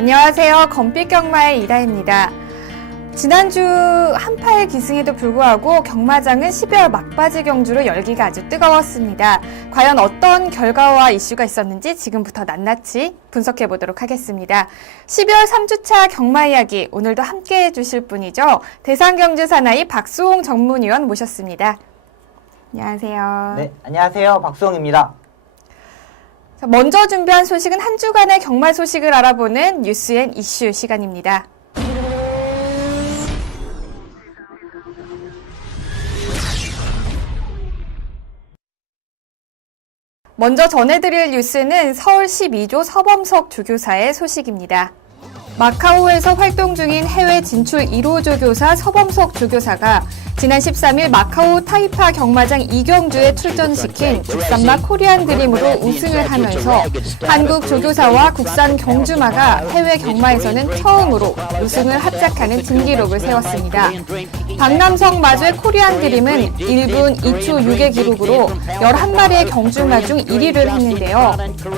안녕하세요. 건빛경마의 이다입니다. 지난주 한파의 기승에도 불구하고 경마장은 12월 막바지 경주로 열기가 아주 뜨거웠습니다. 과연 어떤 결과와 이슈가 있었는지 지금부터 낱낱이 분석해 보도록 하겠습니다. 12월 3주차 경마 이야기 오늘도 함께 해주실 분이죠. 대상경주 사나이 박수홍 전문위원 모셨습니다. 안녕하세요. 네, 안녕하세요. 박수홍입니다. 먼저 준비한 소식은 한 주간의 경마 소식을 알아보는 뉴스앤 이슈 시간입니다. 먼저 전해드릴 뉴스는 서울 12조 서범석 조교사의 소식입니다. 마카오에서 활동 중인 해외 진출 1호 조교사 서범석 조교사가 지난 13일 마카오 타이파 경마장 2경주에 출전시킨 국산마 코리안 드림으로 우승을 하면서 한국 조교사와 국산 경주마가 해외 경마에서는 처음으로 우승을 합작하는 진기록을 세웠습니다. 박남성 마주의 코리안 드림은 1분 2초 6의 기록으로 11마리의 경주마 중 1위를 했는데요.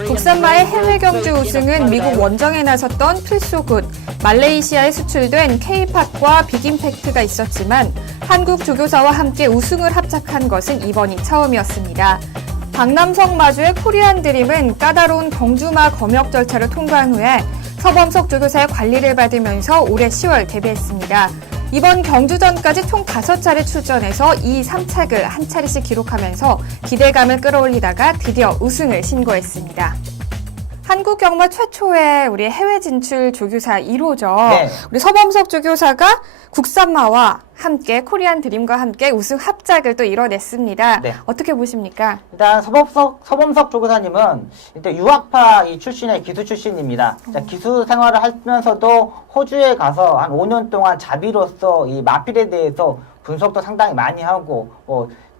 국산마의 해외 경주 우승은 미국 원정에 나섰던 필소굿, 말레이시아에 수출된 K-팝과 빅임팩트가 있었지만 한국 조교사와 함께 우승을 합작한 것은 이번이 처음이었습니다. 박남성 마주의 코리안 드림은 까다로운 경주마 검역 절차를 통과한 후에 서범석 조교사의 관리를 받으면서 올해 10월 데뷔했습니다. 이번 경주전까지 총 5차례 출전해서 2, 3착을 한 차례씩 기록하면서 기대감을 끌어올리다가 드디어 우승을 신고했습니다. 한국 경마 최초의 우리 해외 진출 조교사 1호죠. 네. 우리 서범석 조교사가 국산마와 함께 코리안 드림과 함께 우승 합작을 또 이뤄냈습니다. 네. 어떻게 보십니까? 일단 서범석 조교사님은 일단 유학파 출신의 기수 출신입니다. 기수 생활을 하면서도 호주에 가서 한 5년 동안 자비로서 이 마필에 대해서 분석도 상당히 많이 하고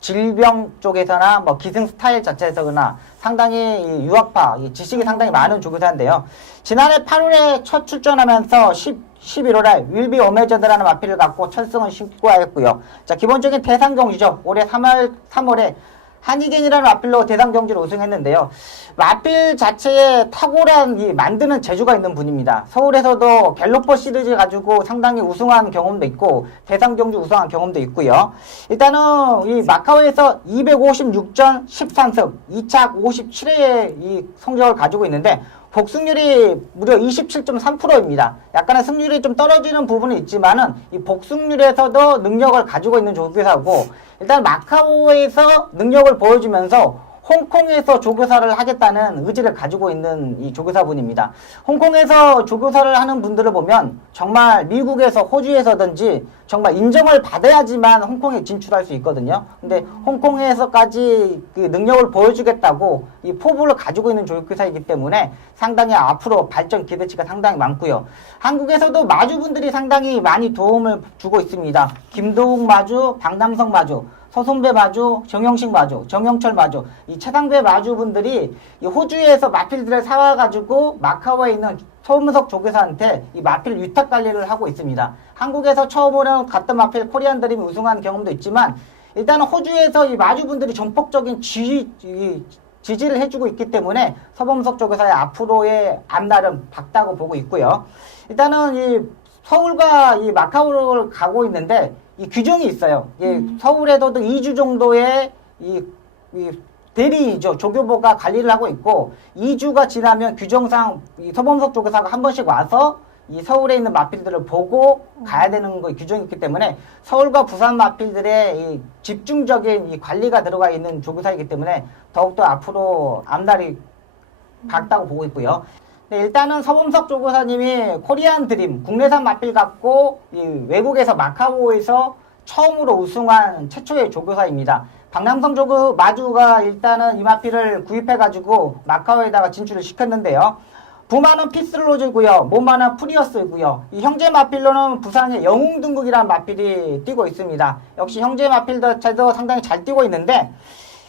질병 쪽에서나 기승 스타일 자체에서나 상당히 이 유학파 지식이 상당히 많은 조교사인데요. 지난해 8월에 첫 출전하면서 11월에 윌비 어메저드라는 마필을 갖고 철승을 신고하였고요. 자, 기본적인 대상 경주죠. 올해 3월에 한이겐이라는 마필로 대상 경주를 우승했는데요. 마필 자체에 탁월한 만드는 재주가 있는 분입니다. 서울에서도 갤로퍼 시리즈 가지고 상당히 우승한 경험도 있고 대상 경주 우승한 경험도 있고요. 일단은 이 마카오에서 256전 13승 2착 57회의 이 성적을 가지고 있는데 복승률이 무려 27.3%입니다. 약간의 승률이 좀 떨어지는 부분은 있지만은 이 복승률에서도 능력을 가지고 있는 조교사고, 일단 마카오에서 능력을 보여주면서 홍콩에서 조교사를 하겠다는 의지를 가지고 있는 이 조교사분입니다. 홍콩에서 조교사를 하는 분들을 보면 정말 미국에서 호주에서든지 정말 인정을 받아야지만 홍콩에 진출할 수 있거든요. 근데 홍콩에서까지 그 능력을 보여주겠다고 이 포부를 가지고 있는 조교사이기 때문에 상당히 앞으로 발전 기대치가 상당히 많고요. 한국에서도 마주분들이 상당히 많이 도움을 주고 있습니다. 김도욱 마주, 박남성 마주, 서송배 마주, 정영식 마주, 정영철 마주, 이 최상배 마주분들이 이 호주에서 마필들을 사와가지고 마카오에 있는 서범석 조교사한테 이 마필 위탁 관리를 하고 있습니다. 한국에서 처음으로 갔던 마필 코리안 드림이 우승한 경험도 있지만, 일단은 호주에서 이 마주분들이 전폭적인 지지를 해주고 있기 때문에 서범석 조교사의 앞으로의 앞날은 밝다고 보고 있고요. 일단은 이 서울과 이 마카오를 가고 있는데 이 규정이 있어요. 서울에서도 2주 정도의 이 대리이죠. 조교보가 관리를 하고 있고, 2주가 지나면 규정상 이 서범석 조교사가 한 번씩 와서 이 서울에 있는 마필들을 보고 가야 되는 거 규정이 있기 때문에 서울과 부산 마필들의 이 집중적인 이 관리가 들어가 있는 조교사이기 때문에 더욱더 앞으로 앞날이 밝다고 보고 있고요. 네, 일단은 서범석 조교사님이 코리안 드림, 국내산 마필 갖고 이 외국에서 마카오에서 처음으로 우승한 최초의 조교사입니다. 박남성 마주가 일단은 이 마필을 구입해가지고 마카오에다가 진출을 시켰는데요. 부마는 피스로즈고요. 모마는 프리어스고요. 이 형제 마필로는 부산의 영웅등극이라는 마필이 뛰고 있습니다. 역시 형제 마필도 상당히 잘 뛰고 있는데,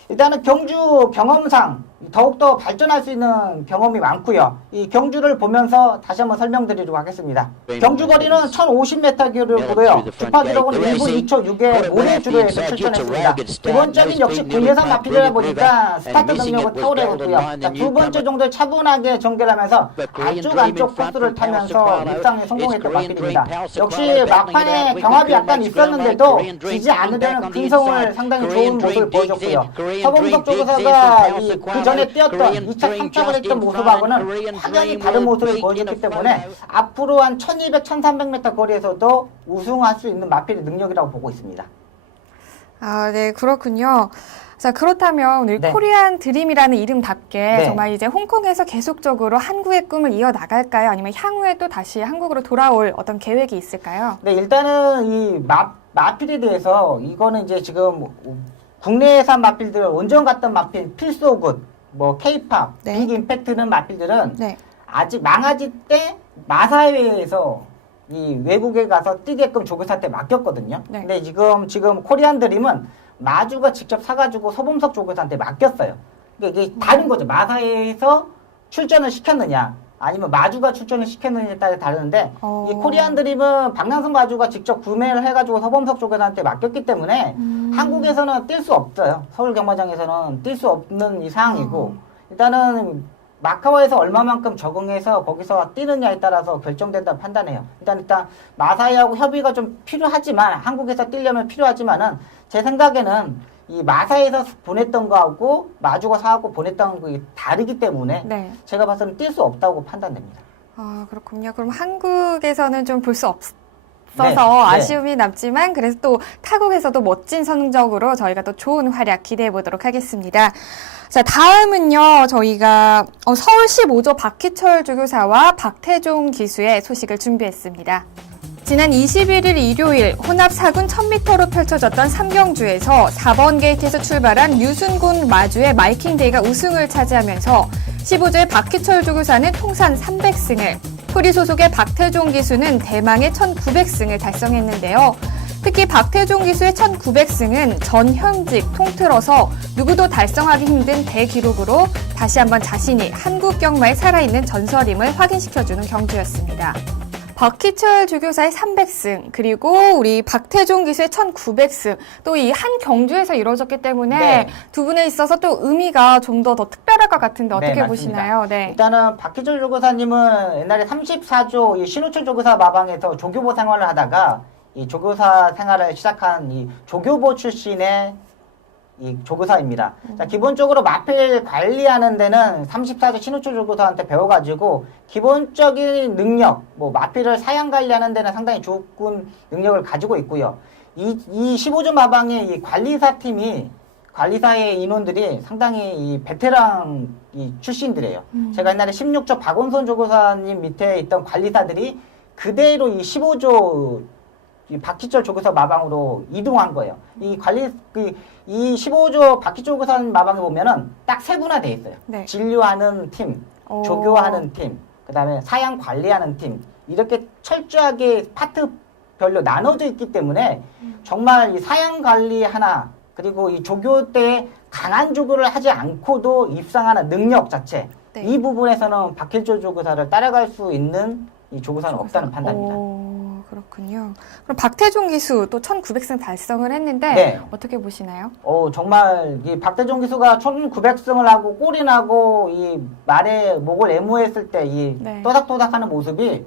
일단은 경주 경험상 더욱더 발전할 수 있는 경험이 많고요. 이 경주를 보면서 다시 한번 설명드리도록 하겠습니다. 경주 거리는 1050m 기록으로요. 주파 기록은 1분 2초 6의 모래주로에서 출전했습니다. 기본적인 역시 국내산 마필이다 보니까 스타트 능력은 탁월했고요. 두 번째 정도 차분하게 전개하면서 안쪽 안쪽 코스를 타면서 입상에 성공했던 마필입니다. 역시 막판에 경합이 약간 있었는데도 지지 않으려는 근성을 상당히 좋은 모습을 보여줬고요. 서범석 조교사가 그 전에 뛰었던 2차, 3차를 했던 모습하고는 확연히 다른 모습을 보여줬기 때문에 앞으로 한 1200, 1300m 거리에서도 우승할 수 있는 마필의 능력이라고 보고 있습니다. 아, 네, 그렇군요. 자, 그렇다면 우리 네. 코리안 드림이라는 이름답게 네. 정말 이제 홍콩에서 계속적으로 한국의 꿈을 이어나갈까요? 아니면 향후에 또 다시 한국으로 돌아올 어떤 계획이 있을까요? 네, 일단은 이 마필에 대해서 이거는 이제 지금 국내산 마필들, 원정 갔던 마필, 필소굿, 뭐 케이팝, 네. 빅 임팩트는 마필들은 네. 아직 망아지 때 마사회에서 이 외국에 가서 뛰게끔 조교사한테 맡겼거든요. 네. 근데 지금 코리안 드림은 마주가 직접 사가지고 서범석 조교사한테 맡겼어요. 그러니까 이게 다른 거죠. 마사회에서 출전을 시켰느냐, 아니면 마주가 출전을 시켰느냐에 따라 다르는데, 이 코리안 드림은 박남선 마주가 직접 구매를 해가지고 서범석 조교사한테 맡겼기 때문에 한국에서는 뛸 수 없어요. 서울 경마장에서는 뛸 수 없는 이 상황이고, 일단은 마카오에서 얼마만큼 적응해서 거기서 뛰느냐에 따라서 결정된다고 판단해요. 일단 마사이하고 협의가 좀 필요하지만, 한국에서 뛰려면 필요하지만은 제 생각에는 이 마사에서 보냈던 거하고 마주가 사갖고 보냈던 거 다르기 때문에 네. 제가 봐서는 뛸 수 없다고 판단됩니다. 아, 그렇군요. 그럼 한국에서는 좀 볼 수 없어서 네. 아쉬움이 남지만 그래서 또 타국에서도 멋진 성적으로 저희가 또 좋은 활약 기대해 보도록 하겠습니다. 자, 다음은요. 저희가 서울 15조 박희철 조교사와 박태종 기수의 소식을 준비했습니다. 지난 21일 일요일 혼합 4군 1000m로 펼쳐졌던 삼경주에서 4번 게이트에서 출발한 유순군 마주의 마이킹데이가 우승을 차지하면서 15조의 박희철 조교사는 통산 300승을, 프리 소속의 박태종 기수는 대망의 1900승을 달성했는데요. 특히 박태종 기수의 1900승은 전현직 통틀어서 누구도 달성하기 힘든 대기록으로 다시 한번 자신이 한국 경마에 살아있는 전설임을 확인시켜주는 경주였습니다. 박희철 조교사의 300승, 그리고 우리 박태종 기수의 1900승, 또 이 한 경주에서 이루어졌기 때문에 네. 두 분에 있어서 또 의미가 좀 더 특별할 것 같은데 어떻게 맞습니다. 보시나요? 네. 일단은 박희철 조교사님은 옛날에 34조 이 신우철 조교사 마방에서 조교보 생활을 하다가 이 조교사 생활을 시작한 이 조교보 출신의 이 조교사입니다. 자, 기본적으로 마필 관리하는 데는 34조 신우철 조교사한테 배워가지고 기본적인 능력, 뭐 마필을 사양 관리하는 데는 상당히 좋은 능력을 가지고 있고요. 이 15조 마방의 이 관리사 팀이 관리사의 인원들이 상당히 이 베테랑 이 출신들이에요. 제가 옛날에 16조 박원선 조교사님 밑에 있던 관리사들이 그대로 이 15조 이 박희철 조교사 마방으로 이동한 거예요. 이 15조 박희철 조교사 마방에 보면은 딱 세분화되어 있어요. 네. 진료하는 팀, 조교하는 팀, 그 다음에 사양 관리하는 팀, 이렇게 철저하게 파트별로 나눠져 있기 때문에 정말 이 사양 관리 하나, 그리고 이 조교 때 강한 조교를 하지 않고도 입상하는 능력 자체, 네. 이 부분에서는 박희철 조교사를 따라갈 수 있는 이 조교사는 없다는 판단입니다. 그렇군요. 그럼 박태종 기수 또 1900승 달성을 했는데 네. 어떻게 보시나요? 정말 이 박태종 기수가 1900승을 하고 골이 나고 이 말에 목을 애무했을 때 이 네. 또닥또닥하는 모습이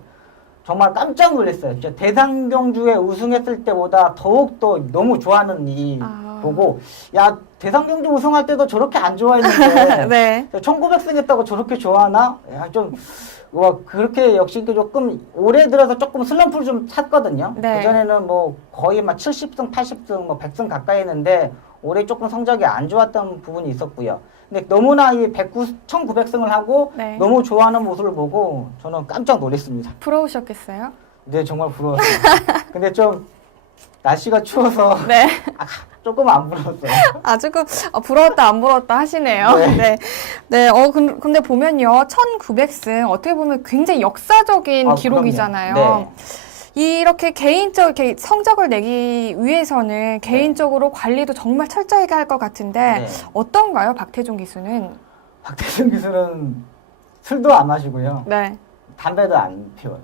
정말 깜짝 놀랐어요. 진짜 대상경주에 우승했을 때보다 더욱더 너무 좋아하는 보고, 야, 대상경주 우승할 때도 저렇게 안 좋아했는데 네. 1900승 했다고 저렇게 좋아하나? 야, 그렇게 역시 조금 올해 들어서 조금 슬럼프를 좀 탔거든요. 네. 그전에는 뭐 거의 막 70승, 80승, 뭐 100승 가까이 했는데 올해 조금 성적이 안 좋았던 부분이 있었고요. 근데 너무나 이 1900승을 하고 네. 너무 좋아하는 모습을 보고 저는 깜짝 놀랐습니다. 부러우셨겠어요? 네, 정말 부러웠어요. 근데 좀 날씨가 추워서 네. 조금 안 부러웠어요. 아주 부러웠다 안 부러웠다 하시네요. 네. 네. 네. 근데 보면요. 1900승 어떻게 보면 굉장히 역사적인 아, 기록이잖아요. 그럼요. 네. 이렇게 이렇게 성적을 내기 위해서는 개인적으로 관리도 정말 철저하게 할 것 같은데 네. 어떤가요, 박태종 기수는? 박태종 기수는 술도 안 마시고요. 네. 담배도 안 피워요.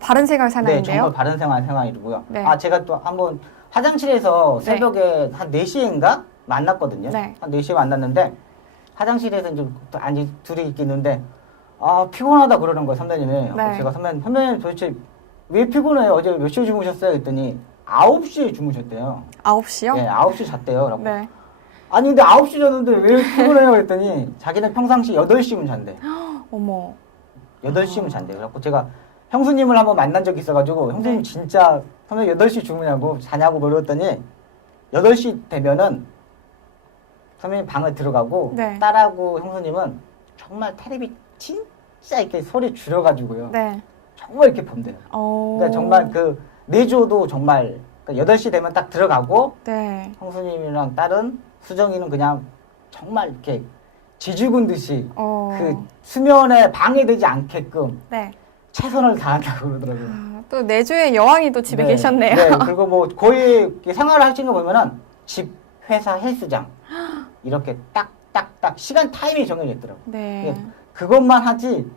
바른 생활 네, 사나인데요? 정말 바른 생활이고요. 네. 제가 또 한번 화장실에서 네. 새벽에 한 4시인가 만났거든요. 네. 한 4시에 만났는데 화장실에서 이제 둘이 있겠는데 피곤하다 그러는 거예요, 선배님이. 네. 제가 선배님 도대체 왜 피곤해요? 어제 몇 시에 주무셨어요? 했더니 9시에 주무셨대요. 9시요? 네, 9시 잤대요. 라고. 네. 아니 근데 9시 잤는데 왜 피곤해요? 했더니 자기는 평상시 8시면 잔대. 어머. 8시면 잔대요. 그래갖고 제가 형수님을 한번 만난 적이 있어가지고 형수님 네. 진짜 선배 8시 주무냐고 자냐고 물었더니 8시 되면은 선배님 방을 들어가고 네. 딸하고 형수님은 정말 테레비 진짜 이렇게 소리 줄여가지고요. 네. 정말 이렇게 본대요. 그러니까 정말 그 내조도 정말 그러니까 8시 되면 딱 들어가고 네. 형수님이랑 딸은 수정이는 그냥 정말 이렇게 지죽은 듯이 그 수면에 방해되지 않게끔 네. 최선을 다한다고 그러더라고요. 또 내주의 여왕이 또 집에 계셨네요. 네, 그리고 뭐 거의 이렇게 생활을 하시는 거 보면은 집, 회사, 헬스장 이렇게 딱딱딱 시간 타임이 정해져 있더라고요. 네. 그것만 하지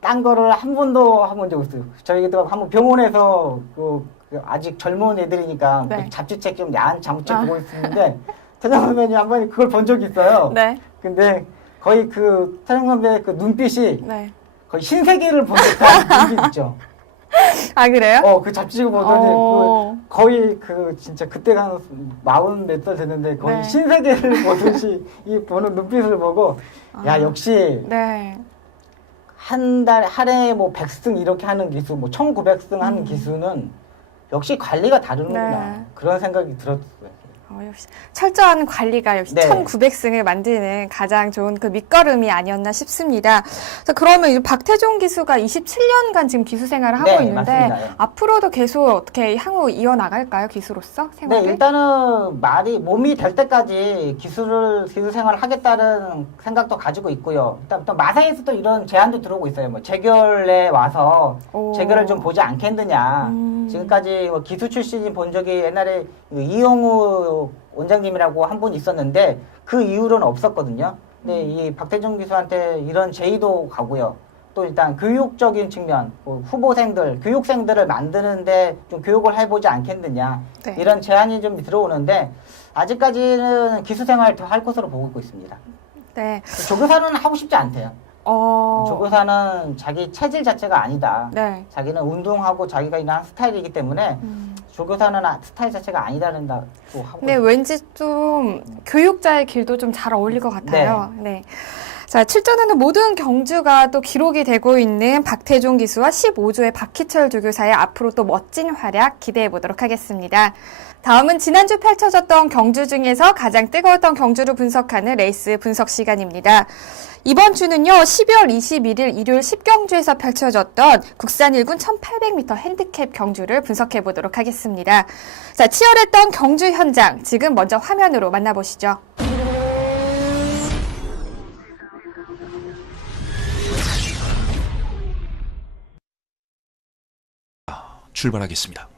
딴 거를 한 번도 해본 적 없어요. 저희도 한번 병원에서 그 아직 젊은 애들이니까 네. 그 잡지책 좀 야한 잡지책 보고 있었는데 태정 선배님 한 번 그걸 본 적이 있어요. 네. 근데 거의 그 태정 선배 그 눈빛이 네. 거의 신세계를 본 듯한 눈빛 있죠. 아, 그래요? 그 잡지를 보더니 거의 그 진짜 그때가 한 40 몇 살 됐는데 거의 네. 신세계를 보듯이 이 보는 눈빛을 보고 야 역시 네. 한 달에 한 해에 뭐 100승 이렇게 하는 기수, 뭐 1900승 하는 기수는 역시 관리가 다르는구나. 네. 그런 생각이 들었어요. 역시 철저한 관리가 역시 네. 1900승을 만드는 가장 좋은 그 밑거름이 아니었나 싶습니다. 그래서 그러면 이 박태종 기수가 27년간 지금 기수 생활을 하고 네, 있는데 맞습니다. 예. 앞으로도 계속 어떻게 향후 이어나갈까요? 기수로서 네, 생활을? 일단은 몸이 될 때까지 기수 생활을 하겠다는 생각도 가지고 있고요. 일단 또 마상에서 또 이런 제안도 들어오고 있어요. 뭐 재결에 와서 재결을 좀 보지 않겠느냐. 지금까지 뭐 기수 출신이 본 적이 옛날에 이용우 원장님이라고 한 분 있었는데 그 이후로는 없었거든요. 근데 이 박태종 기수한테 이런 제의도 가고요. 또 일단 교육적인 측면, 뭐 후보생들, 교육생들을 만드는데 좀 교육을 해보지 않겠느냐. 네. 이런 제안이 좀 들어오는데 아직까지는 기수 생활을 더 할 것으로 보고 있습니다. 네. 조교사는 하고 싶지 않대요. 조교사는 자기 체질 자체가 아니다. 네. 자기는 운동하고 자기가 있는 스타일이기 때문에 조교사는 스타일 자체가 아니다고 하고. 네, 왠지 좀 교육자의 길도 좀 잘 어울릴 것 같아요. 네. 자, 출전하는 모든 경주가 또 기록이 되고 있는 박태종 기수와 15조의 박희철 조교사의 앞으로 또 멋진 활약 기대해 보도록 하겠습니다. 다음은 지난주 펼쳐졌던 경주 중에서 가장 뜨거웠던 경주를 분석하는 레이스 분석 시간입니다. 이번 주는요, 12월 21일 일요일 10경주에서 펼쳐졌던 국산 1군 1800m 핸디캡 경주를 분석해 보도록 하겠습니다. 자, 치열했던 경주 현장, 지금 먼저 화면으로 만나보시죠. 출발하겠습니다.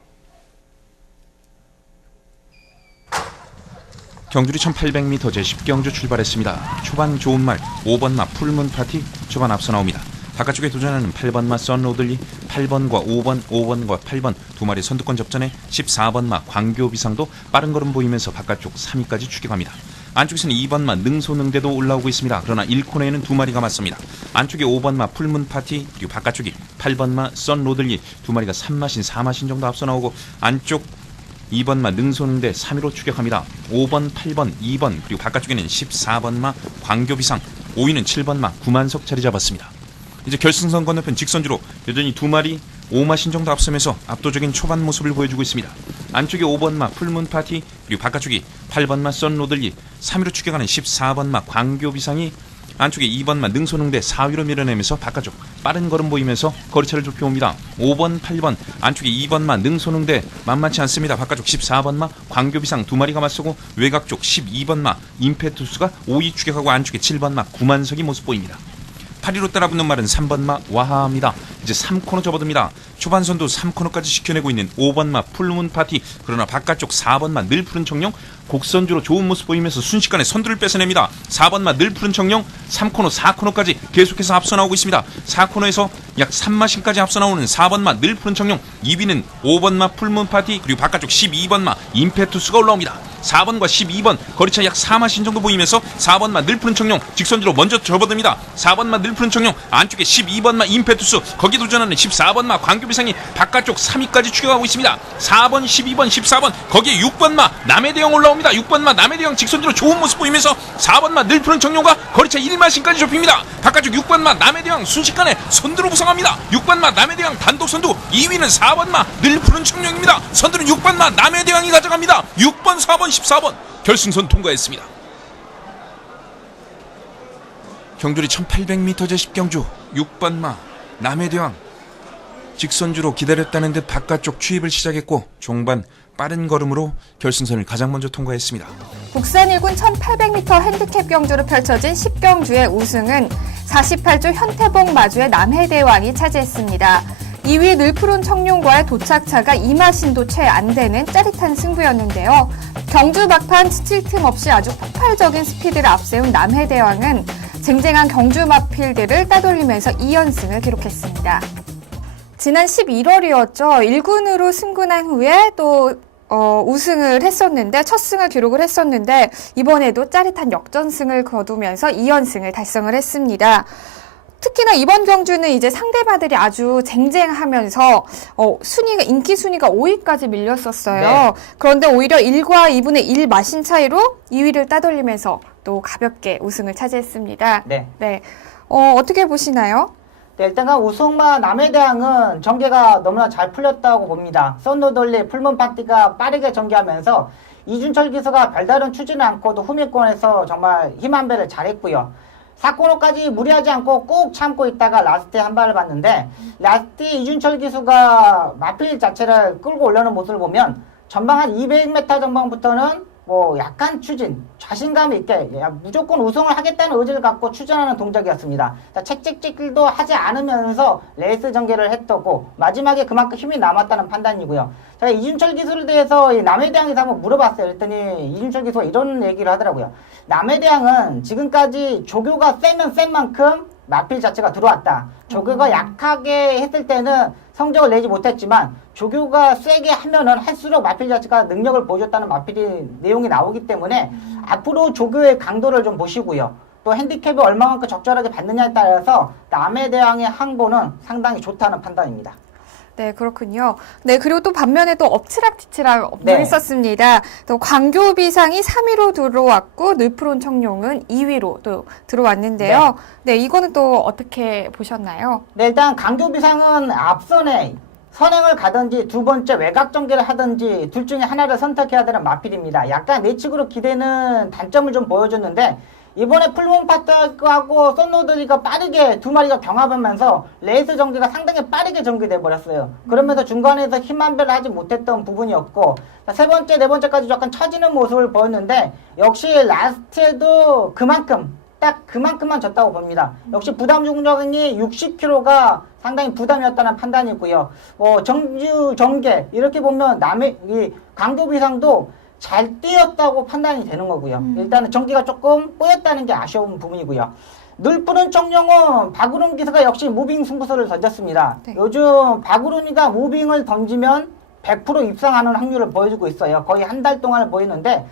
경주리 1800m 제10경주 출발했습니다. 초반 좋은 말 5번마 풀문 파티 초반 앞서 나옵니다. 바깥쪽에 도전하는 8번마 썬로들리 8번과 5번, 5번과 8번 두 마리 선두권 접전에 14번마 광교비상도 빠른 걸음 보이면서 바깥쪽 3위까지 추격합니다. 안쪽에서는 2번마 능소능대도 올라오고 있습니다. 그러나 1코너에는 두 마리가 맞습니다. 안쪽에 5번마 풀문파티 그리고 바깥쪽이 8번마 썬로들리 두 마리가 3마신 4마신 정도 앞서 나오고 안쪽 2번마 능소능대 3위로 추격합니다. 5번, 8번, 2번 그리고 바깥쪽에는 14번마 광교비상 5위는 7번마 구만석 자리 잡았습니다. 이제 결승선 건너편 직선주로 여전히 두 마리 5마신 정도 앞서면서 압도적인 초반 모습을 보여주고 있습니다. 안쪽에 5번마 풀문파티 그리고 바깥쪽이 8번마 썬로들리 3위로 추격하는 14번마 광교비상이 안쪽에 2번마 능소능대 4위로 밀어내면서 바깥쪽 빠른 걸음 보이면서 거리차를 좁혀옵니다. 5번, 8번 안쪽에 2번마 능소능대 만만치 않습니다. 바깥쪽 14번마 광교비상 두 마리가 맞서고 외곽 쪽 12번마 임페투스가 5위 추격하고 안쪽에 7번마 구만석이 모습 보입니다. 18위로 따라붙는 말은 3번 마 와하입니다. 이제 3코너 접어듭니다. 초반선도 3코너까지 지켜내고 있는 5번 마 풀문 파티. 그러나 바깥쪽 4번 마 늘 푸른 청룡 곡선주로 좋은 모습 보이면서 순식간에 선두를 뺏어냅니다. 4번 마 늘 푸른 청룡 3코너 4코너까지 계속해서 앞서 나오고 있습니다. 4코너에서 약 3마신까지 앞서 나오는 4번 마 늘 푸른 청룡, 2위는 5번 마 풀문 파티, 그리고 바깥쪽 12번 마 임페투스가 올라옵니다. 4번과 12번 거리차 약 4마신 정도 보이면서 4번 마 늘 푸른 청룡 직선주로 먼저 접어듭니다. 4번 마 늘 푸른 청룡 안쪽에 12번 마 임페투스, 거기에 도전하는 14번 마 광교비상이 바깥쪽 3위까지 추격하고 있습니다. 4번, 12번, 14번 거기에 6번 마 남해대영 올라옵니다. 6번 마 남해대영 직선주로 좋은 모습 보이면서 4번 마 늘 푸른 청룡과 거리차 1마신까지 좁힙니다. 바깥쪽 6번 마 남해대영 순식간에 선두로 부상합니다. 6번 마 남해대영 단독 선두, 2위는 4번 마 늘 푸른 청룡입니다. 선두는 6번 마 남해대영이 가져갑니다. 6번, 4번, 14번 결승선 통과했습니다. 경주리 1800m 제10경주 6번 마 남해대왕 직선주로 기다렸다는 듯 바깥쪽 추입을 시작했고 종반 빠른 걸음으로 결승선을 가장 먼저 통과했습니다. 국산 1군 1800m 핸디캡 경주로 펼쳐진 10경주의 우승은 48조 현태봉 마주의 남해대왕이 차지했습니다. 2위 늘푸른 청룡과의 도착차가 2마신도 채 안 되는 짜릿한 승부였는데요. 경주 막판 지칠 틈 없이 아주 폭발적인 스피드를 앞세운 남해대왕은 쟁쟁한 경주 마필드를 따돌리면서 2연승을 기록했습니다. 지난 11월이었죠. 1군으로 승군한 후에 또 우승을 했었는데, 첫 승을 기록을 했었는데 이번에도 짜릿한 역전승을 거두면서 2연승을 달성을 했습니다. 특히나 이번 경주는 이제 상대마들이 아주 쟁쟁하면서 인기 순위가 5위까지 밀렸었어요. 네. 그런데 오히려 1과 2분의 1 마신 차이로 2위를 따돌리면서 또 가볍게 우승을 차지했습니다. 네. 네. 어떻게 보시나요? 네, 일단 우승마 남해대왕은 전개가 너무나 잘 풀렸다고 봅니다. 썬노돌리 풀문 파티가 빠르게 전개하면서 이준철 기수가 별다른 추진을 않고도 후미권에서 정말 힘 한 배를 잘했고요. 4코너까지 무리하지 않고 꾹 참고 있다가 라스트에 한 발을 봤는데, 라스트에 이준철 기수가 마필 자체를 끌고 올려는 모습을 보면 전방 한 200m 전방부터는 뭐 약간 추진, 자신감 있게 무조건 우승을 하겠다는 의지를 갖고 추진하는 동작이었습니다. 책찍찍도 하지 않으면서 레이스 전개를 했었고 마지막에 그만큼 힘이 남았다는 판단이고요. 제가 이준철 기수에 대해서 남해대왕에서 한번 물어봤어요. 그랬더니 이준철 기수가 이런 얘기를 하더라고요. 남해대왕은 지금까지 조교가 세면 센 만큼 마필 자체가 들어왔다. 조교가 약하게 했을 때는 성적을 내지 못했지만 조교가 세게 하면은 할수록 마필 자체가 능력을 보여줬다는 마필이 내용이 나오기 때문에 앞으로 조교의 강도를 좀 보시고요. 또 핸디캡이 얼마만큼 적절하게 받느냐에 따라서 남해대왕의 항보는 상당히 좋다는 판단입니다. 네, 그렇군요. 네, 그리고 또 반면에 또 엎치락뒤치락 네. 했었습니다. 또 광교비상이 3위로 들어왔고 늘푸른 청룡은 2위로 또 들어왔는데요. 네, 이거는 또 어떻게 보셨나요? 네, 일단 강교비상은 앞선에 선행을 가든지 두 번째 외곽 전개를 하든지 둘 중에 하나를 선택해야 되는 마필입니다. 약간 예측으로 기대는 단점을 좀 보여줬는데 이번에 풀문 파트하고 썬노들이가 빠르게 두 마리가 경합하면서 레이스 전개가 상당히 빠르게 전개돼 버렸어요. 그러면서 중간에서 힘 한 배를 하지 못했던 부분이었고, 세 번째, 네 번째까지 약간 처지는 모습을 보였는데 역시 라스트에도 딱 그만큼만 졌다고 봅니다. 역시 부담 중량이 60kg가 상당히 부담이었다는 판단이고요. 정주 전개 이렇게 보면 이 강도비상도 잘 뛰었다고 판단이 되는 거고요. 일단은 전기가 조금 꼬였다는 게 아쉬운 부분이고요. 늘푸른 청룡은 박우름 기수가 역시 무빙 승부수를 던졌습니다. 네. 요즘 박우름이가 무빙을 던지면 100% 입상하는 확률을 보여주고 있어요. 거의 한 달 동안을 보이는데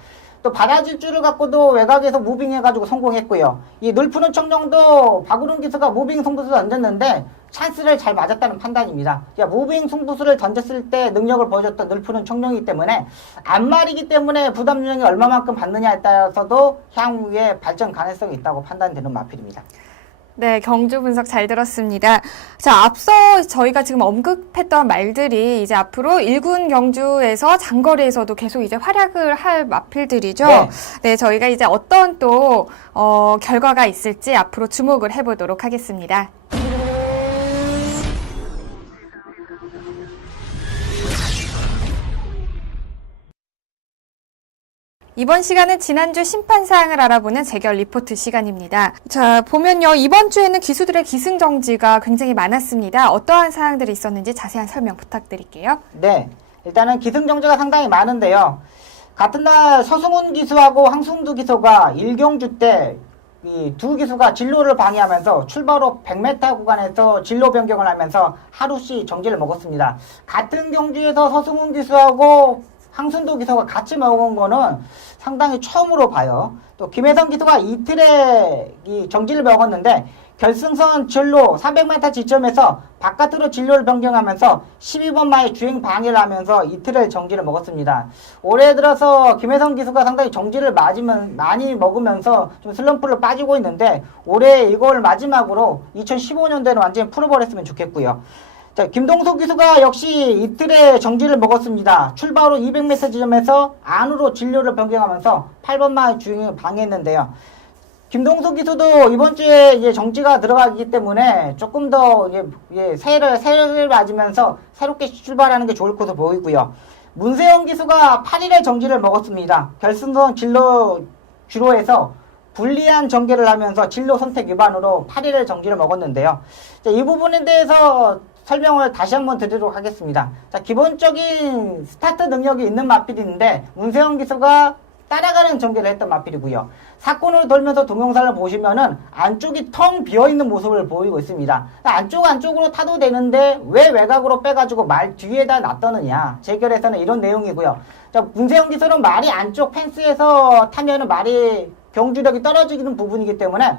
또 바라질 줄을 갖고도 외곽에서 무빙해가지고 성공했고요. 이 늘푸른 청룡도 박우름 기수가 무빙 승부수를 던졌는데 찬스를 잘 맞았다는 판단입니다. 무빙 승부수를 던졌을 때 능력을 보여줬던 늘푸른 청룡이기 때문에 앞말이기 때문에 부담 중량이 얼마만큼 받느냐에 따라서도 향후에 발전 가능성이 있다고 판단되는 마필입니다. 네, 경주 분석 잘 들었습니다. 자, 앞서 저희가 지금 언급했던 말들이 이제 앞으로 1군 경주에서 장거리에서도 계속 이제 활약을 할 마필들이죠. 네. 네, 저희가 이제 어떤 또 결과가 있을지 앞으로 주목을 해보도록 하겠습니다. 이번 시간은 지난주 심판 사항을 알아보는 재결 리포트 시간입니다. 자, 보면요. 이번 주에는 기수들의 기승정지가 굉장히 많았습니다. 어떠한 사항들이 있었는지 자세한 설명 부탁드릴게요. 네, 일단은 기승정지가 상당히 많은데요. 같은 날 서승훈 기수하고 황승두 기수가 1경주 때 이 두 기수가 진로를 방해하면서 출발 후 100m 구간에서 진로 변경을 하면서 하루씩 정지를 먹었습니다. 같은 경주에서 서승훈 기수하고 황순도 기수가 같이 먹은 거는 상당히 처음으로 봐요. 또 김혜성 기수가 이틀에 이 정지를 먹었는데 결승선 진로 400m 지점에서 바깥으로 진로를 변경하면서 12번 마에 주행 방해를 하면서 이틀을 정지를 먹었습니다. 올해 들어서 김혜성 기수가 상당히 정지를 많이 먹으면서 좀 슬럼프를 빠지고 있는데 올해 이걸 마지막으로 2015년대는 완전히 풀어버렸으면 좋겠고요. 자, 김동석 기수가 역시 이틀에 정지를 먹었습니다. 출발 후 200m 지점에서 안으로 진로를 변경하면서 8번 마의 주행을 방해했는데요. 김동석 기수도 이번 주에 이제 정지가 들어가기 때문에 조금 더 새해를 맞으면서 새롭게 출발하는 게 좋을 것으로 보이고요. 문세영 기수가 8일에 정지를 먹었습니다. 결승선 진로에서 불리한 전개를 하면서 진로 선택 위반으로 8일에 정지를 먹었는데요. 자, 이 부분에 대해서 설명을 다시 한번 드리도록 하겠습니다. 자, 기본적인 스타트 능력이 있는 마필인데 문세영 기수가 따라가는 전개를 했던 마필이고요. 사건을 돌면서 동영상을 보시면은 안쪽이 텅 비어있는 모습을 보이고 있습니다. 안쪽으로 타도 되는데 왜 외곽으로 빼가지고 말 뒤에다 놨더느냐. 재결에서는 이런 내용이고요. 자, 문세영 기수는 말이 안쪽 펜스에서 타면은 말이 경주력이 떨어지는 부분이기 때문에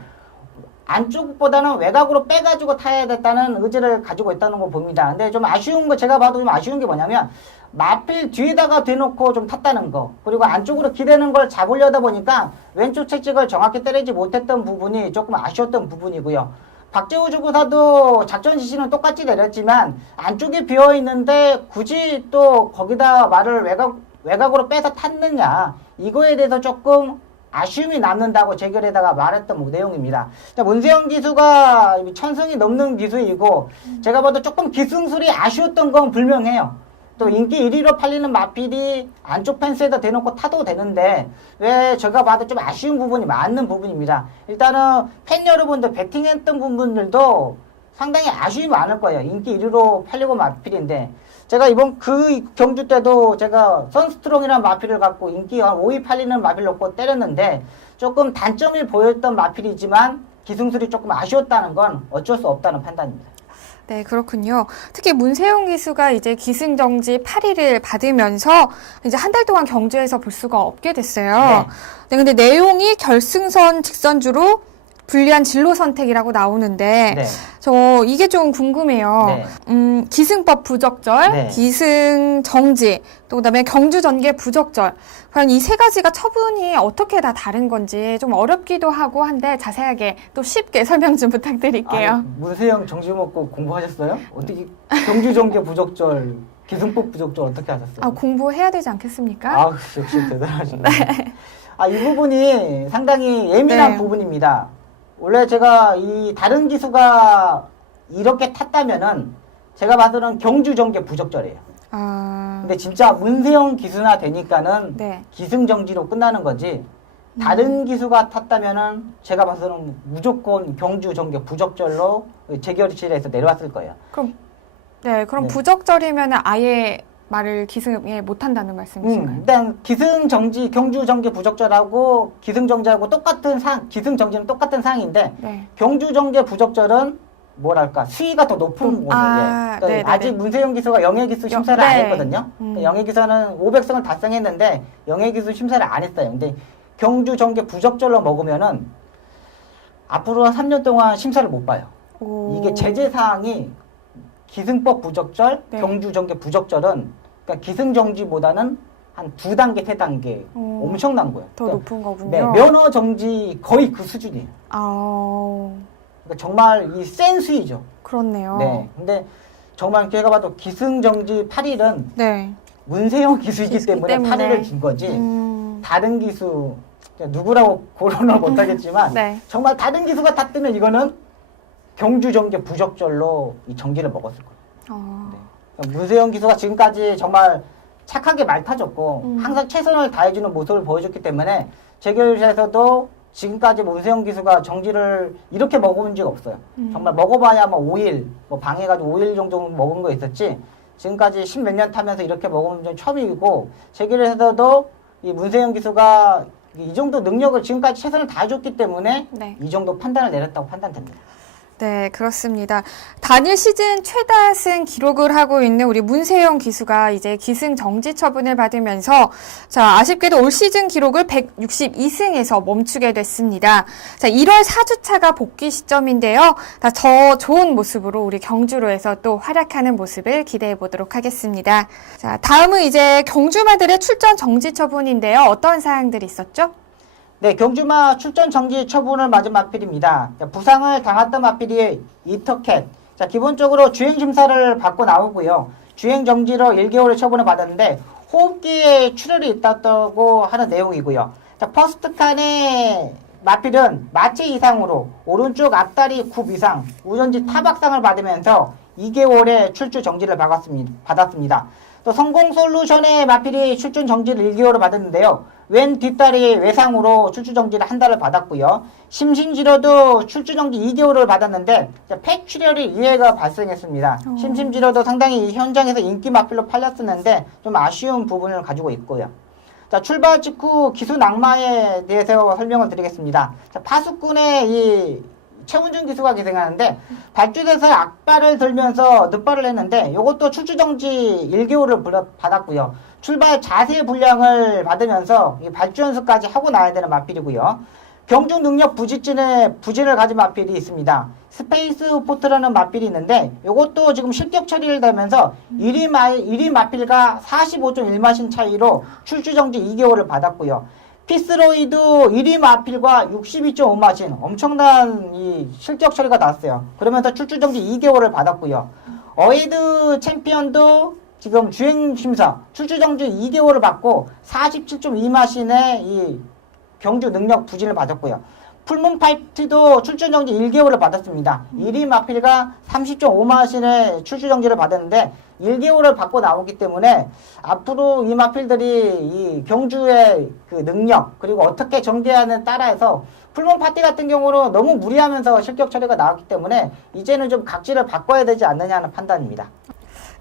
안쪽보다는 외곽으로 빼가지고 타야 됐다는 의지를 가지고 있다는 거 봅니다. 근데 좀 아쉬운 거, 제가 봐도 좀 아쉬운 게 뭐냐면, 마필 뒤에다가 대놓고 좀 탔다는 거, 그리고 안쪽으로 기대는 걸 잡으려다 보니까 왼쪽 채찍을 정확히 때리지 못했던 부분이 조금 아쉬웠던 부분이고요. 박재우 주구사도 작전 지시는 똑같이 내렸지만, 안쪽이 비어있는데 굳이 또 거기다 말을 외곽으로 빼서 탔느냐, 이거에 대해서 조금 아쉬움이 남는다고 재결에다가 말했던 내용입니다. 자, 문세영 기수가 천승이 넘는 기수이고 제가 봐도 조금 기승술이 아쉬웠던 건 분명해요. 또 인기 1위로 팔리는 마필이 안쪽 펜스에다 대놓고 타도 되는데 왜 제가 봐도 좀 아쉬운 부분이 많은 부분입니다. 일단은 팬 여러분들 배팅했던 분들도 상당히 아쉬움이 많을 거예요. 인기 1위로 팔리고 마필인데 제가 이번 그 경주 때도 제가 선스트롱이라는 마필을 갖고 인기 한 5위 팔리는 마필 놓고 때렸는데 조금 단점이 보였던 마필이지만 기승술이 조금 아쉬웠다는 건 어쩔 수 없다는 판단입니다. 네, 그렇군요. 특히 문세용 기수가 이제 기승정지 8일을 받으면서 이제 한 달 동안 경주에서 볼 수가 없게 됐어요. 네, 근데 내용이 결승선 직선주로 불리한 진로 선택이라고 나오는데 네. 저 이게 좀 궁금해요. 네. 기승법 부적절, 네. 기승 정지, 또 그다음에 경주 전개 부적절. 과연 이 세 가지가 처분이 어떻게 다 다른 건지 좀 어렵기도 하고 한데 자세하게 또 쉽게 설명 좀 부탁드릴게요. 문세영 정지 먹고 공부하셨어요? 어떻게 경주 전개 부적절, 기승법 부적절 어떻게 하셨어요? 아, 공부해야 되지 않겠습니까? 아, 역시 대단하시네. 아, 이 부분이 상당히 예민한 네. 부분입니다. 원래 제가 이 다른 기수가 이렇게 탔다면은 제가 봐서는 경주 전개 부적절해요. 아, 근데 진짜 문세영 기수나 되니까는 네. 기승정지로 끝나는 거지. 다른 기수가 탔다면은 제가 봐서는 무조건 경주 전개 부적절로 재결실에서 내려왔을 거예요. 그럼 그럼 네. 부적절이면 아예 말을 기승에 못 한다는 말씀이신가요? 일단 기승정지, 경주 전개 부적절하고 기승정지하고 똑같은 기승정지는 똑같은 상인데 네. 경주 전개 부적절은 뭐랄까 수위가 더 높은 거예요. 아, 그러니까 네네네. 아직 문세영 기수가 영예기수 심사를 안 네. 했거든요. 영예기수는 500성을 달성했는데 영예기수 심사를 안 했어요. 근데 경주 전개 부적절로 먹으면은 앞으로 한 3년 동안 심사를 못 봐요. 오. 이게 제재사항이 기승법 부적절, 네. 경주 전개 부적절은 그러니까 기승정지보다는 한 2단계, 3단계 오. 엄청난 거예요. 더 그러니까 높은 거군요. 네, 면허 정지 거의 그 수준이에요. 아, 그러니까 정말 이 센 수위죠. 그렇네요. 네. 근데 정말 제가 봐도 기승정지 8일은 네. 문세영 기수이기 기수이기 때문에 때문에. 8일을 준 거지. 음, 다른 기수 누구라고 고론을 못하겠지만 네. 정말 다른 기수가 탔으면 이거는 경주 전개 부적절로 이 정지를 먹었을 거예요. 어, 문세영 기수가 지금까지 정말 착하게 말 타줬고 항상 최선을 다해주는 모습을 보여줬기 때문에 재결에서도 지금까지 문세영 기수가 정지를 이렇게 먹어본 적 없어요. 정말 먹어봐야 뭐 5일, 뭐 방해가지고 5일 정도 먹은 거 있었지, 지금까지 10몇 년 타면서 이렇게 먹어본 적 처음이고, 재결에서도 이 문세영 기수가 이 정도 능력을 지금까지 최선을 다해줬기 때문에 네. 이 정도 판단을 내렸다고 판단됩니다. 네, 그렇습니다. 단일 시즌 최다승 기록을 하고 있는 우리 문세영 기수가 이제 기승 정지 처분을 받으면서 자, 아쉽게도 올 시즌 기록을 162승에서 멈추게 됐습니다. 자, 1월 4주차가 복귀 시점인데요. 더 좋은 모습으로 우리 경주로에서 또 활약하는 모습을 기대해 보도록 하겠습니다. 자, 다음은 이제 경주마들의 출전 정지 처분인데요. 어떤 사항들이 있었죠? 네, 경주마 출전 정지 처분을 맞은 마필입니다. 부상을 당했던 마필이 이터캣. 자, 기본적으로 주행 심사를 받고 나오고요. 주행 정지로 1개월의 처분을 받았는데 호흡기에 출혈이 있다고 하는 내용이고요. 자, 퍼스트칸의 마필은 마체 이상으로 오른쪽 앞다리 굽 이상 우전지 타박상을 받으면서 2개월의 출주 정지를 받았습니다. 또 성공솔루션의 마필이 출전 정지를 1개월을 받았는데요. 왼 뒷다리 외상으로 출주 정지를 한 달을 받았고요. 심신지로도 출주 정지 2개월을 받았는데 폐출혈이 2회가 발생했습니다. 심신지로도 상당히 현장에서 인기 마필로 팔렸었는데 좀 아쉬운 부분을 가지고 있고요. 자, 출발 직후 기수 낙마에 대해서 설명을 드리겠습니다. 자, 파수꾼의 이 최훈준 기수가 기생하는데 발주대에서 악발을 들면서 늑발을 했는데 이것도 출주정지 1개월을 받았고요. 출발 자세 불량을 받으면서 이 발주 연습까지 하고 나야 되는 마필이고요. 경중 능력 부진을 가진 마필이 있습니다. 스페이스 포트라는 마필이 있는데 이것도 지금 실격 처리를 되면서 1위 마필과 45.1마신 차이로 출주정지 2개월을 받았고요. 피스로이드 1위 마필과 62.5마신 엄청난 이 실격 처리가 났어요. 그러면서 출주정지 2개월을 받았고요. 어헤드 챔피언도 지금 주행심사 출주정지 2개월을 받고 47.2마신의 이 경주 능력 부진을 받았고요. 풀문파이트도 출주정지 1개월을 받았습니다. 1위 마필과 30.5마신의 출주정지를 받았는데 1개월을 받고 나오기 때문에 앞으로 이 마필들이 이 경주의 그 능력 그리고 어떻게 정비하는 따라서 풀문 파티 같은 경우는 너무 무리하면서 실격 처리가 나왔기 때문에 이제는 좀 각지를 바꿔야 되지 않느냐 하는 판단입니다.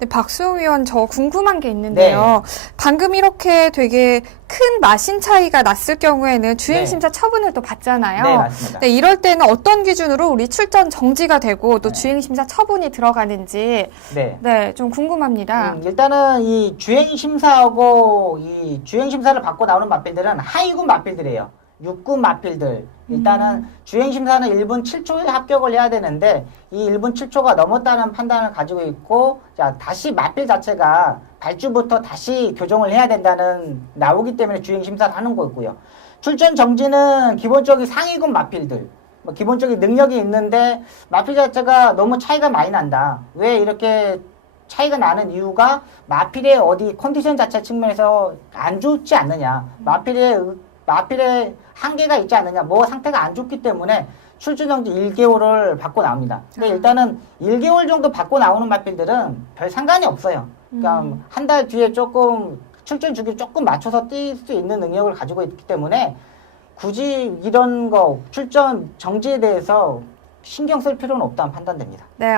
네, 박수호 위원, 저 궁금한 게 있는데요. 네. 방금 이렇게 되게 큰 마신 차이가 났을 경우에는 주행심사 처분을 또 받잖아요. 네, 맞습니다. 네, 이럴 때는 어떤 기준으로 우리 출전 정지가 되고 또 주행심사 처분이 들어가는지 네, 좀 궁금합니다. 일단은 이 주행심사하고 이 주행심사를 받고 나오는 마필들은 하위군 마필들이에요. 6군 마필들. 일단은 주행심사는 1분 7초에 합격을 해야 되는데 이 1분 7초가 넘었다는 판단을 가지고 있고, 자, 다시 마필 자체가 발주부터 다시 교정을 해야 된다는 나오기 때문에 주행심사를 하는 거고요. 출전 정지는 기본적인 상위군 마필들. 뭐 기본적인 능력이 있는데 마필 자체가 너무 차이가 많이 난다. 왜 이렇게 차이가 나는 이유가 마필의 어디 컨디션 자체 측면에서 안 좋지 않느냐. 마필의 한계가 있지 않느냐, 뭐 상태가 안 좋기 때문에 출주정지 1개월을 받고 나옵니다. 근데 일단은 1개월 정도 받고 나오는 마필들은 별 상관이 없어요. 그러니까 한 달 뒤에 조금 출전 주기 조금 맞춰서 뛸 수 있는 능력을 가지고 있기 때문에 굳이 이런 거 출전 정지에 대해서 신경 쓸 필요는 없다는 판단됩니다. 네,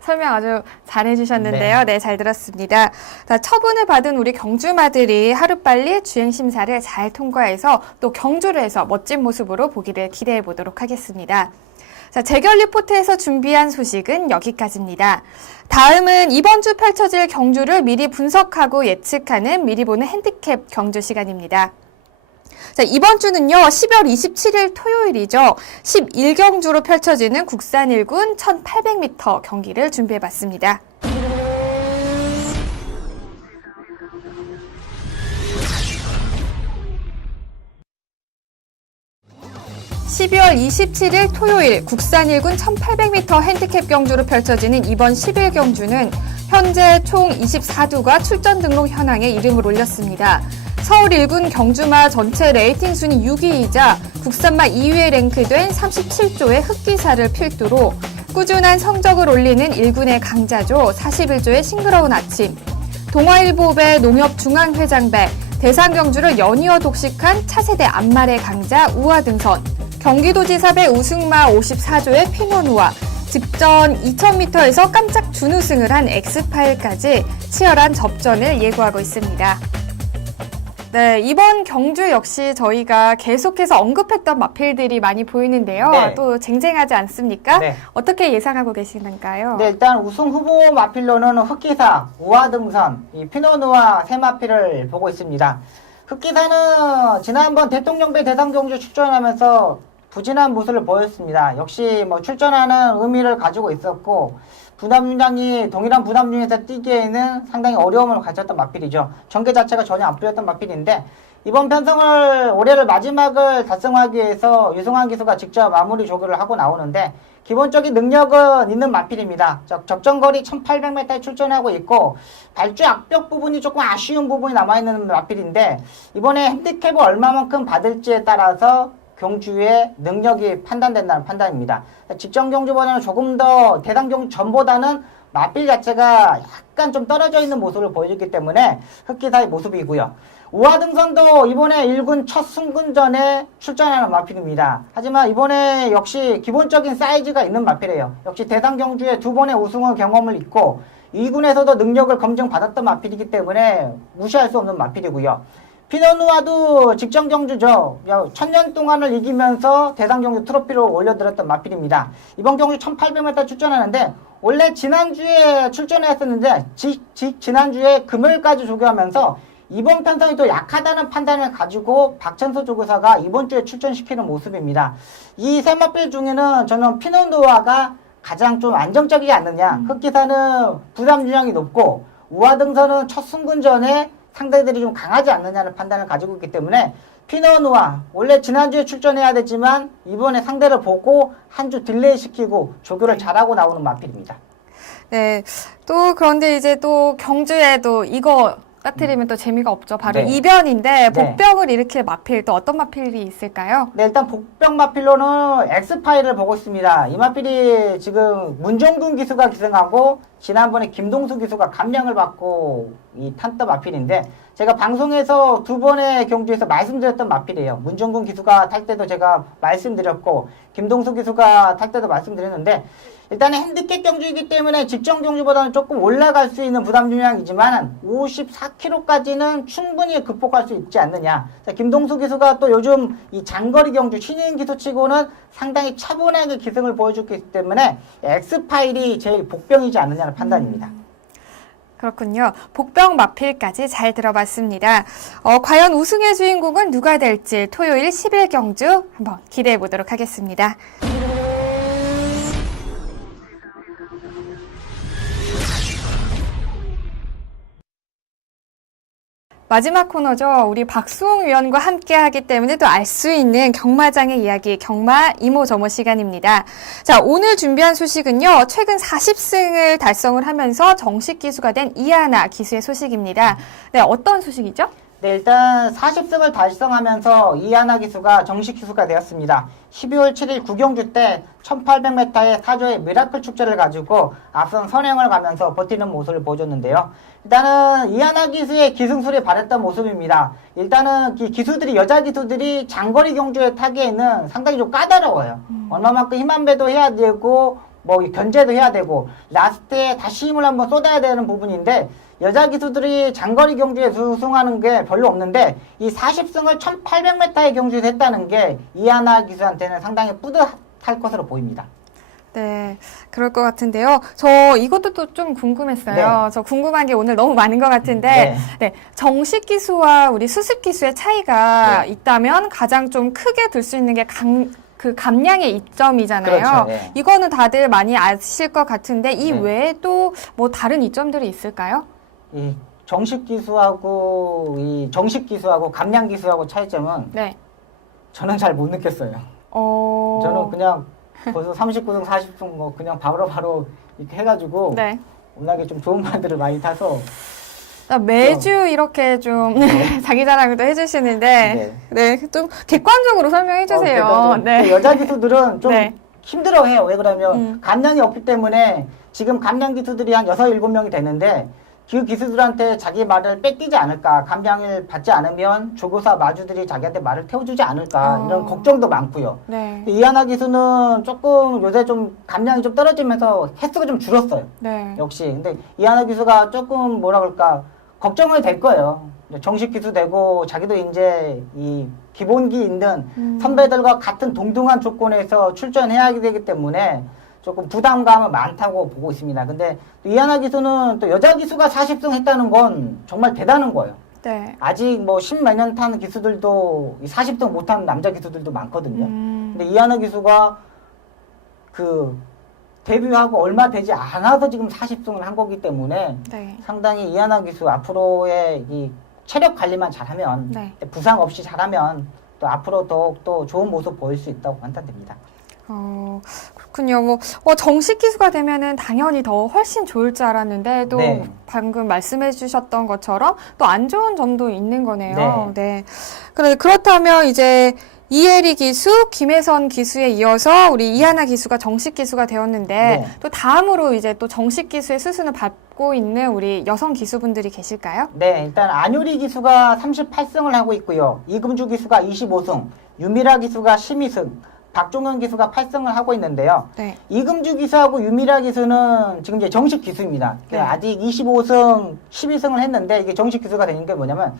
설명 아주 잘해주셨는데요. 네, 잘 들었습니다. 자, 처분을 받은 우리 경주마들이 하루빨리 주행심사를 잘 통과해서 또 경주를 해서 멋진 모습으로 보기를 기대해 보도록 하겠습니다. 자, 재결 리포트에서 준비한 소식은 여기까지입니다. 다음은 이번 주 펼쳐질 경주를 미리 분석하고 예측하는 미리 보는 핸디캡 경주 시간입니다. 자, 이번 주는요, 10월 27일 토요일이죠. 11경주로 펼쳐지는 국산 1군 1800m 경기를 준비해봤습니다. 12월 27일 토요일 국산 1군 1800m 핸디캡 경주로 펼쳐지는 이번 11경주는 현재 총 24두가 출전 등록 현황에 이름을 올렸습니다. 서울 1군 경주마 전체 레이팅 순위 6위이자 국산마 2위에 랭크된 37조의 흑기사를 필두로 꾸준한 성적을 올리는 1군의 강자조 41조의 싱그러운 아침, 동아일보배 농협중앙회장배, 대상경주를 연이어 독식한 차세대 안말의 강자 우하등선, 경기도지사배 우승마 54조의 피노누아, 직전 2000m에서 깜짝 준우승을 한 엑스파일까지 치열한 접전을 예고하고 있습니다. 네, 이번 경주 역시 저희가 계속해서 언급했던 마필들이 많이 보이는데요. 네. 또 쟁쟁하지 않습니까? 네. 어떻게 예상하고 계시는가요? 네, 일단 우승 후보 마필로는 흑기사, 우하등선, 이 피노누아 세 마필을 보고 있습니다. 흑기사는 지난번 대통령배 대상경주 출전하면서 부진한 모습을 보였습니다. 역시 뭐 출전하는 의미를 가지고 있었고 부담중량이 동일한 부담 중에서 뛰기에는 상당히 어려움을 가졌던 마필이죠. 전개 자체가 전혀 안 풀렸던 마필인데 이번 편성을 올해를 마지막을 달성하기 위해서 유승환 기수가 직접 마무리 조교를 하고 나오는데 기본적인 능력은 있는 마필입니다. 적정거리 1800m에 출전하고 있고 발주 악벽 부분이 조금 아쉬운 부분이 남아있는 마필인데 이번에 핸디캡을 얼마만큼 받을지에 따라서 경주의 능력이 판단된다는 판단입니다. 직전 경주보다는 조금 더 대상 경주 전보다는 마필 자체가 약간 좀 떨어져 있는 모습을 보여줬기 때문에 흑기사의 모습이고요. 우하등선도 이번에 1군 첫 승군전에 출전하는 마필입니다. 하지만 이번에 역시 기본적인 사이즈가 있는 마필이에요. 역시 대상 경주에 2번의 우승을 경험을 있고 2군에서도 능력을 검증받았던 마필이기 때문에 무시할 수 없는 마필이고요. 피노누아도 직전 경주죠. 1000년 동안을 이기면서 대상 경주 트로피를 올려드렸던 마필입니다. 이번 경주 1800m 출전하는데 원래 지난주에 출전했었는데 지난주에 금요일까지 조교하면서 이번 편성이 또 약하다는 판단을 가지고 박찬소 조교사가 이번 주에 출전시키는 모습입니다. 이 세 마필 중에는 저는 피노누아가 가장 좀 안정적이지 않느냐. 흑기사는 부담 유형이 높고 우하등선은 첫 승군전에 상대들이 좀 강하지 않느냐는 판단을 가지고 있기 때문에 피노누아 원래 지난주에 출전해야 되지만 이번에 상대를 보고 한 주 딜레이 시키고 조교를 잘하고 나오는 마필입니다. 네. 또 그런데 이제 또 경주에도 이거 빠뜨리면 또 재미가 없죠. 바로 네. 이변인데 네. 복병을 일으킬 마필 또 어떤 마필이 있을까요? 네, 일단 복병 마필로는 엑스파일을 보고 있습니다. 이 마필이 지금 문정균 기수가 기승하고 지난번에 김동수 기수가 감량을 받고 이 탄더 마필인데 제가 방송에서 2번의 경주에서 말씀드렸던 마필이에요. 문정균 기수가 탈 때도 제가 말씀드렸고 김동수 기수가 탈 때도 말씀드렸는데 일단은 핸디캡 경주이기 때문에 직전 경주보다는 조금 올라갈 수 있는 부담 중량이지만 54kg까지는 충분히 극복할 수 있지 않느냐. 자, 김동수 기수가 또 요즘 이 장거리 경주 신인 기수치고는 상당히 차분하게 기승을 보여줬기 때문에 엑스파일이 제일 복병이지 않느냐는 판단입니다. 그렇군요. 복병 마필까지 잘 들어봤습니다. 과연 우승의 주인공은 누가 될지 토요일 10일 경주 한번 기대해 보도록 하겠습니다. 마지막 코너죠. 우리 박수홍 위원과 함께 하기 때문에 또 알 수 있는 경마장의 이야기, 경마 이모저모 시간입니다. 자, 오늘 준비한 소식은요. 최근 40승을 달성을 하면서 정식 기수가 된 이하나 기수의 소식입니다. 네, 어떤 소식이죠? 네, 일단 40승을 달성하면서 이하나 기수가 정식 기수가 되었습니다. 12월 7일 구경주 때 1800m의 사조의 미라클 축제를 가지고 앞선 선행을 가면서 버티는 모습을 보여줬는데요. 일단은 이하나 기수의 기승술이 발했던 모습입니다. 일단은 기수들이 여자 기수들이 장거리 경주에 타기에는 상당히 좀 까다로워요. 얼마만큼 힘 한 배도 해야 되고 뭐 견제도 해야 되고 라스트에 다시 힘을 한번 쏟아야 되는 부분인데 여자 기수들이 장거리 경주에 우승하는 게 별로 없는데 이 40승을 1800m의 경주에서 했다는 게 이하나 기수한테는 상당히 뿌듯할 것으로 보입니다. 네, 그럴 것 같은데요. 저 이것도 또 좀 궁금했어요. 네. 저 궁금한 게 오늘 너무 많은 것 같은데, 네, 정식 기수와 우리 수습 기수의 차이가 네. 있다면 가장 좀 크게 들 수 있는 게 그 감량의 이점이잖아요. 그렇죠, 네. 이거는 다들 많이 아실 것 같은데 이 네. 외에 또 뭐 다른 이점들이 있을까요? 이 정식 기수하고 이 정식 기수하고 감량 기수하고 차이점은 네. 저는 잘 못 느꼈어요. 저는 그냥 벌써 39승, 40승 뭐 그냥 바로 이렇게 해가지고 네. 워낙에 좀 좋은 말들을 많이 타서 매주 이렇게 좀 자기 자랑을 또 해주시는데, 네, 좀 객관적으로 설명해 주세요. 네. 여자 기수들은 좀 네. 힘들어해요. 왜 그러면 감량이 없기 때문에 지금 감량 기수들이 한 6, 7명이 되는데 그 기수들한테 자기 말을 뺏기지 않을까, 감량을 받지 않으면 조교사 마주들이 자기한테 말을 태워주지 않을까 이런 걱정도 많고요. 네. 이하나 기수는 조금 요새 좀 감량이 좀 떨어지면서 횟수가 좀 줄었어요. 네. 역시. 근데 이하나 기수가 조금 뭐라 그럴까 걱정이 될 거예요. 정식 기수 되고 자기도 이제 이 기본기 있는 선배들과 같은 동등한 조건에서 출전해야 되기 때문에 조금 부담감은 많다고 보고 있습니다. 근데 이하나 기수는 또 여자 기수가 40승 했다는 건 정말 대단한 거예요. 네. 아직 뭐 10몇 년 탄 기수들도 40등 못하는 남자 기수들도 많거든요. 근데 이하나 기수가 그 데뷔하고 얼마 되지 않아서 지금 40승을 한 거기 때문에 네. 상당히 이하나 기수 앞으로의 이 체력 관리만 잘하면 네. 부상 없이 잘하면 또 앞으로 더욱더 좋은 모습 보일 수 있다고 판단됩니다. 그렇군요. 정식 기수가 되면은 당연히 더 훨씬 좋을 줄 알았는데, 또 네. 방금 말씀해 주셨던 것처럼 또 안 좋은 점도 있는 거네요. 네. 그렇다면 이제 이혜리 기수, 김혜선 기수에 이어서 우리 이하나 기수가 정식 기수가 되었는데, 네. 또 다음으로 이제 또 정식 기수의 수순을 밟고 있는 우리 여성 기수분들이 계실까요? 네, 일단 안효리 기수가 38승을 하고 있고요. 이금주 기수가 25승, 유미라 기수가 12승, 박종현 기수가 8승을 하고 있는데요. 네. 이금주 기수하고 유미라 기수는 지금 이제 정식 기수입니다. 네. 아직 25승, 12승을 했는데 이게 정식 기수가 되는 게 뭐냐면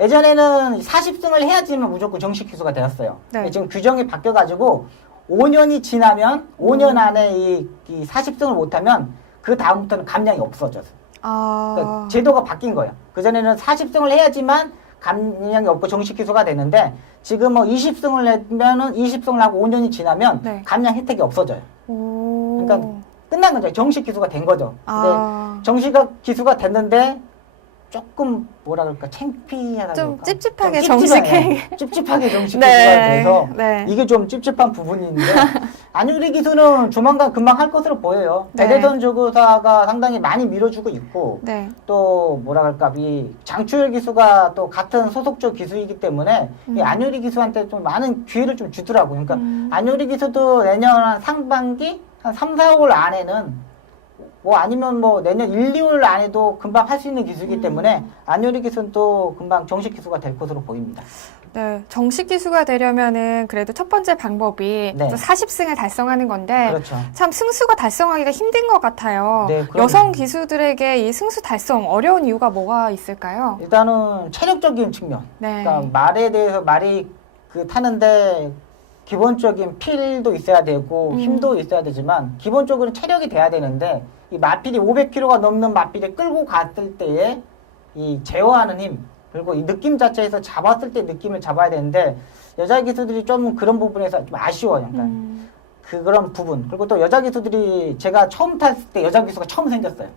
예전에는 40승을 해야지만 무조건 정식 기수가 되었어요. 네. 근데 지금 규정이 바뀌어가지고 5년이 지나면 5년 안에 이 40승을 못하면 그 다음부터는 감량이 없어졌어요. 그러니까 제도가 바뀐 거예요. 그전에는 40승을 해야지만 감량이 없고 정식 기수가 되는데 지금 뭐 20승을 하면은 20승을 하고 5년이 지나면 네. 감량 혜택이 없어져요. 그러니까 끝난 거죠. 정식 기수가 된 거죠. 근데 정식 기수가 됐는데 조금 뭐라 그럴까 창피하다 좀 그럴까? 찝찝하게 좀 찝찝하게 정식 기수가 돼서 네. 이게 좀 찝찝한 부분인데 안유리 기수는 조만간 금방 할 것으로 보여요. 네. 배대선 조교사가 상당히 많이 밀어주고 있고 네. 또 뭐라 그럴까 이 장추열 기수가 또 같은 소속조 기수이기 때문에 이 안유리 기수한테 좀 많은 기회를 좀 주더라고요. 그러니까 안유리 기수도 내년 한 상반기 한 3, 4월 안에는 뭐 아니면 뭐 내년 1, 2월 안에도 금방 할 수 있는 기수이기 때문에 안효리 기수는 또 금방 정식 기수가 될 것으로 보입니다. 네, 정식 기수가 되려면은 그래도 첫 번째 방법이 네. 또 40승을 달성하는 건데 그렇죠. 참 승수가 달성하기가 힘든 것 같아요. 네, 그럼요. 여성 기수들에게 이 승수 달성 어려운 이유가 뭐가 있을까요? 일단은 체력적인 측면. 네. 그러니까 말에 대해서 말이 타는데 기본적인 필도 있어야 되고 힘도 있어야 되지만 기본적으로 체력이 돼야 되는데 이 마필이 500kg가 넘는 마필이 끌고 갔을 때에 이 제어하는 힘 그리고 이 느낌 자체에서 잡았을 때 느낌을 잡아야 되는데 여자 기수들이 좀 그런 부분에서 좀 아쉬워요. 그러니까 그런 부분 그리고 또 여자 기수들이 제가 처음 탔을 때 여자 기수가 처음 생겼어요.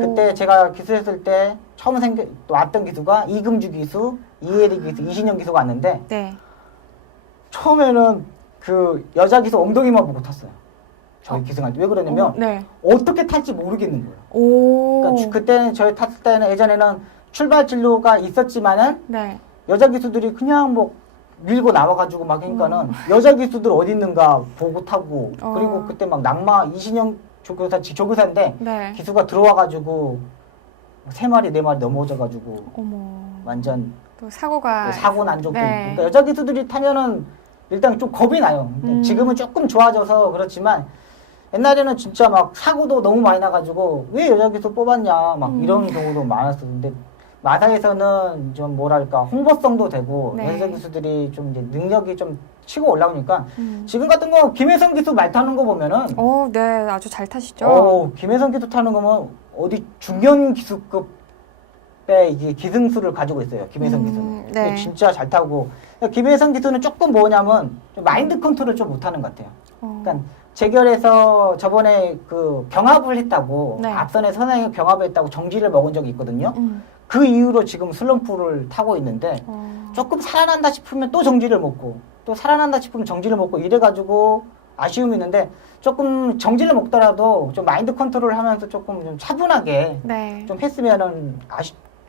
그때 제가 기수했을 때 처음 왔던 기수가 이금주 기수, 이혜리 기수, 이신영 기수가 왔는데 네. 처음에는 그 여자 기수 엉덩이만 보고 탔어요. 저희 기수한테. 왜 그러냐면 네. 어떻게 탈지 모르겠는 거예요. 그러니까 그때는 저희 탔을 때는 예전에는 출발 진로가 있었지만은 네. 여자 기수들이 그냥 뭐 밀고 나와가지고 막 하니까는 여자 기수들 어디 있는가 보고 타고 그리고 그때 막 낙마 이신영 조교사인데 네. 기수가 들어와가지고 3마리 4마리 넘어져가지고 어머. 완전 또 사고가 사고 난 적도 네. 있고 그러니까 여자 기수들이 타면은 일단 좀 겁이 나요. 근데 지금은 조금 좋아져서 그렇지만 옛날에는 진짜 막 사고도 너무 많이 나가지고 왜 여자 기수 뽑았냐 막 이런 경우도 많았었는데 마사에서는 좀 뭐랄까 홍보성도 되고 네. 여자 기수들이 좀 이제 능력이 좀 치고 올라오니까 지금 같은 거 김혜선 기수 말 타는 거 보면은 네, 아주 잘 타시죠. 김혜선 기수 타는 거면 어디 중견 기수급의 이게 기승수를 가지고 있어요. 김혜선 기수는. 네. 근데 진짜 잘 타고 김혜선 기수는 조금 뭐냐면 좀 마인드 컨트롤을 좀 못하는 것 같아요. 그러니까 재결에서 저번에 그 병합을 했다고 네. 앞선에 선행이 병합을 했다고 정지를 먹은 적이 있거든요. 그 이후로 지금 슬럼프를 타고 있는데 조금 살아난다 싶으면 또 정지를 먹고 또 살아난다 싶으면 정지를 먹고 이래가지고 아쉬움이 있는데 조금 정지를 먹더라도 좀 마인드 컨트롤을 하면서 조금 좀 차분하게 네. 좀 했으면은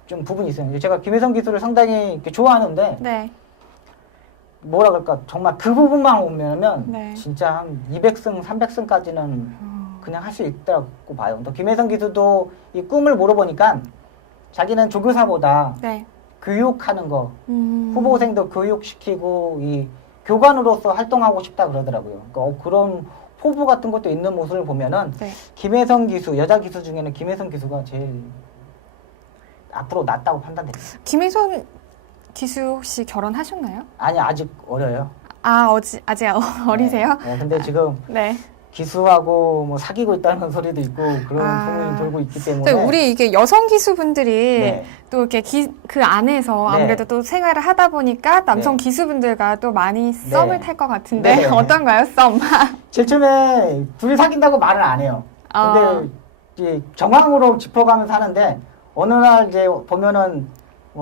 좀 부분이 있어요. 제가 김혜선 기수를 상당히 이렇게 좋아하는데 네. 뭐라 그럴까 정말 그 부분만 오면은 네. 진짜 한 200승, 300승까지는 그냥 할 수 있다고 봐요. 또 김혜선 기수도 이 꿈을 물어보니까 자기는 조교사보다 네. 교육하는 거, 후보생도 교육시키고 이 교관으로서 활동하고 싶다 그러더라고요. 그러니까 그런 포부 같은 것도 있는 모습을 보면은 네. 김혜성 기수, 여자 기수 중에는 김혜성 기수가 제일 앞으로 낫다고 판단됩니다. 김혜선 기수 혹시 결혼하셨나요? 아니 아직 어려요. 아직 어리세요? 네, 근데 지금 네. 기수하고 뭐 사귀고 있다는 소리도 있고 그런 소문이 돌고 있기 때문에 우리 이게 여성 기수분들이 네. 또 이렇게 그 안에서 네. 아무래도 또 생활을 하다 보니까 남성 네. 기수분들과 또 많이 썸을 탈 것 같은데 네. 어떤가요, 썸? 제일 처음에 둘이 사귄다고 말을 안 해요. 근데 이제 정황으로 짚어가면서 하는데 어느 날 이제 보면은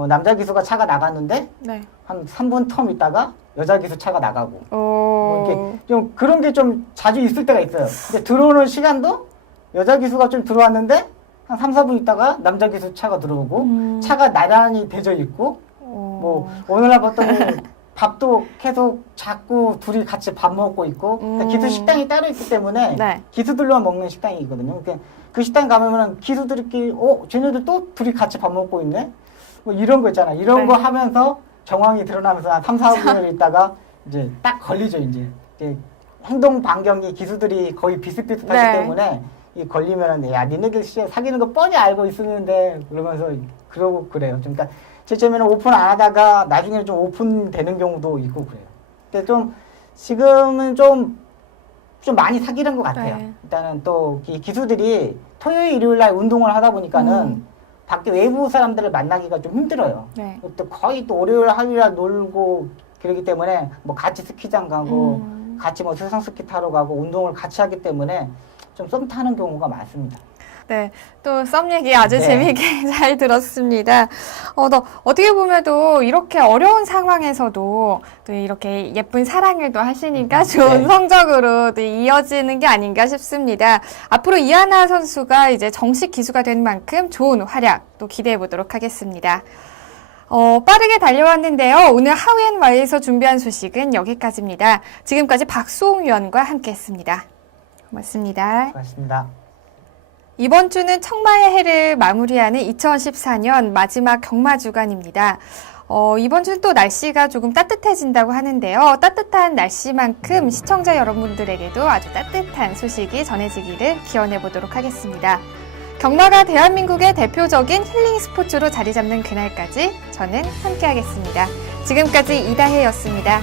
남자 기수가 차가 나갔는데 네. 한 3분 텀 있다가 여자 기수 차가 나가고 뭐 오. 이렇게 좀 그런 게 좀 자주 있을 때가 있어요. 근데 들어오는 시간도 여자 기수가 좀 들어왔는데 한 3, 4분 있다가 남자 기수 차가 들어오고 차가 나란히 대져 있고 뭐 오늘날 봤더니 밥도 계속 자꾸 둘이 같이 밥 먹고 있고 그러니까 기수 식당이 따로 있기 때문에 네. 기수들로만 먹는 식당이 있거든요. 그러니까 그 식당 가면은 기수들끼리 쟤네들 또 둘이 같이 밥 먹고 있네? 뭐 이런 거 있잖아. 이런 네. 거 하면서 정황이 드러나면서 한 3, 4분을 있다가 이제 딱 걸리죠. 이제 행동 반경이 기수들이 거의 비슷비슷하기 네. 때문에 이 걸리면은 야 니네들 사귀는 거 뻔히 알고 있었는데 그러면서 그러고 그래요. 그러니까 실제로는 오픈 안 하다가 나중에 좀 오픈되는 경우도 있고 그래요. 근데 좀 지금은 좀 많이 사귀는 것 같아요. 네. 일단은 또 이 기수들이 토요일, 일요일 날 운동을 하다 보니까는 밖에 외부 사람들을 만나기가 좀 힘들어요. 네. 또 거의 또 월요일, 화요일 날 놀고 그러기 때문에 뭐 같이 스키장 가고 같이 뭐 수상 스키 타러 가고 운동을 같이 하기 때문에 좀 썸 타는 경우가 많습니다. 네, 또 썸 얘기 아주 네. 재미있게 잘 들었습니다. 어떻게 보면 또 이렇게 어려운 상황에서도 또 이렇게 예쁜 사랑을 또 하시니까 좋은 네. 성적으로 또 이어지는 게 아닌가 싶습니다. 앞으로 이하나 선수가 이제 정식 기수가 된 만큼 좋은 활약 또 기대해 보도록 하겠습니다. 빠르게 달려왔는데요. 오늘 하우앤와이에서 준비한 소식은 여기까지입니다. 지금까지 박수홍 위원과 함께했습니다. 고맙습니다. 고맙습니다. 이번 주는 청마의 해를 마무리하는 2014년 마지막 경마 주간입니다. 이번 주는 또 날씨가 조금 따뜻해진다고 하는데요. 따뜻한 날씨만큼 시청자 여러분들에게도 아주 따뜻한 소식이 전해지기를 기원해 보도록 하겠습니다. 경마가 대한민국의 대표적인 힐링 스포츠로 자리 잡는 그날까지 저는 함께하겠습니다. 지금까지 이다혜였습니다.